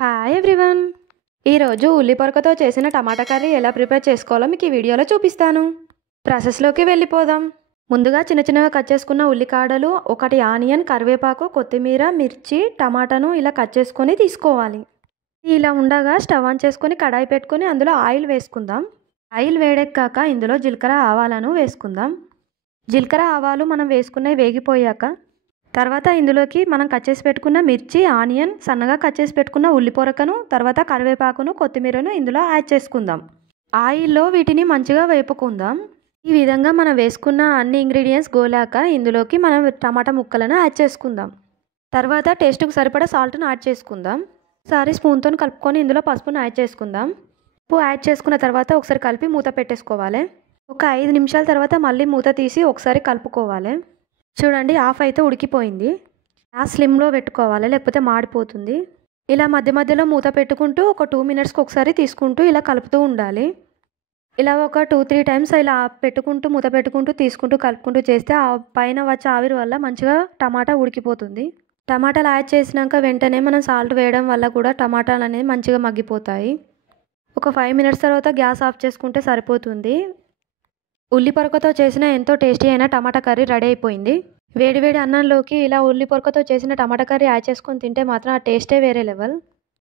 Hi everyone. ఈరోజు ఉల్లి పొరకతో చేసిన టమాటా కర్రీ ఎలా ప్రిపేర్ చేసుకోవాలో మీకు ఈ వీడియోలో చూపిస్తాను. ప్రాసెస్లోకి వెళ్ళిపోదాం. ముందుగా చిన్న చిన్నగా కట్ చేసుకున్న ఉల్లికాడలు, ఒకటి ఆనియన్, కరివేపాకు, కొత్తిమీర, మిర్చి, టమాటాను ఇలా కట్ చేసుకొని తీసుకోవాలి. ఇలా ఉండగా స్టవ్ ఆన్ చేసుకొని కడాయి పెట్టుకొని అందులో ఆయిల్ వేసుకుందాం. ఆయిల్ వేడెక్కాక ఇందులో జీలకర్ర ఆవాలను వేసుకుందాం. జీలకర్ర ఆవాలు మనం వేసుకున్నవి వేగిపోయాక తర్వాత ఇందులోకి మనం కట్ చేసి పెట్టుకున్న మిర్చి, ఆనియన్, సన్నగా కట్ చేసి పెట్టుకున్న ఉల్లి పొరకను, తర్వాత కరివేపాకును, కొత్తిమీరను ఇందులో యాడ్ చేసుకుందాం. ఆయిల్లో వీటిని మంచిగా వేపుకుందాం. ఈ విధంగా మనం వేసుకున్న అన్ని ఇంగ్రీడియంట్స్ గోలాక ఇందులోకి మనం టమాటా ముక్కలను యాడ్ చేసుకుందాం. తర్వాత టేస్ట్కి సరిపడా సాల్ట్ను యాడ్ చేసుకుందాం. ఒకసారి స్పూన్తో కలుపుకొని ఇందులో పసుపును యాడ్ చేసుకుందాం. ఉప్పు యాడ్ చేసుకున్న తర్వాత ఒకసారి కలిపి మూత పెట్టేసుకోవాలి. ఒక 5 నిమిషాల తర్వాత మళ్ళీ మూత తీసి ఒకసారి కలుపుకోవాలి. చూడండి, హాఫ్ అయితే ఉడికిపోయింది. గ్యాస్ స్లిమ్లో పెట్టుకోవాలి, లేకపోతే మాడిపోతుంది. ఇలా మధ్య మధ్యలో మూత పెట్టుకుంటూ ఒక 2 మినిట్స్కి ఒకసారి తీసుకుంటూ ఇలా కలుపుతూ ఉండాలి. ఇలా ఒక 2-3 టైమ్స్ ఇలా పెట్టుకుంటూ మూత పెట్టుకుంటూ తీసుకుంటూ కలుపుకుంటూ చేస్తే ఆ పైన వచ్చే ఆవిరి వల్ల మంచిగా టమాటా ఉడికిపోతుంది. టమాటాలు యాడ్ చేసినాక వెంటనే మనం సాల్ట్ వేయడం వల్ల కూడా టమాటాలు అనేది మంచిగా మగ్గిపోతాయి. ఒక 5 మినిట్స్ తర్వాత గ్యాస్ ఆఫ్ చేసుకుంటే సరిపోతుంది. ఉల్లి పొరకతో చేసిన ఎంతో టేస్టీ అయిన టమాటా కర్రీ రెడీ అయిపోయింది. వేడివేడి అన్నంలోకి ఇలా ఉల్లి పొరకతో చేసిన టమాటా కర్రీ యాడ్ చేసుకొని తింటే మాత్రం ఆ టేస్టే వేరే లెవెల్.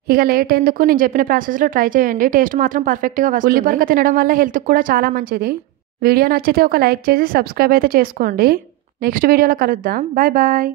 ఇక లేట్ ఎందుకు, నేను చెప్పిన ప్రాసెస్లో ట్రై చేయండి. టేస్ట్ మాత్రం పర్ఫెక్ట్గా వస్తుంది. ఉల్లి పొరక తినడం వల్ల హెల్త్కి కూడా చాలా మంచిది. వీడియో నచ్చితే ఒక లైక్ చేసి సబ్స్క్రైబ్ అయితే చేసుకోండి. నెక్స్ట్ వీడియోలో కలుద్దాం. Bye bye.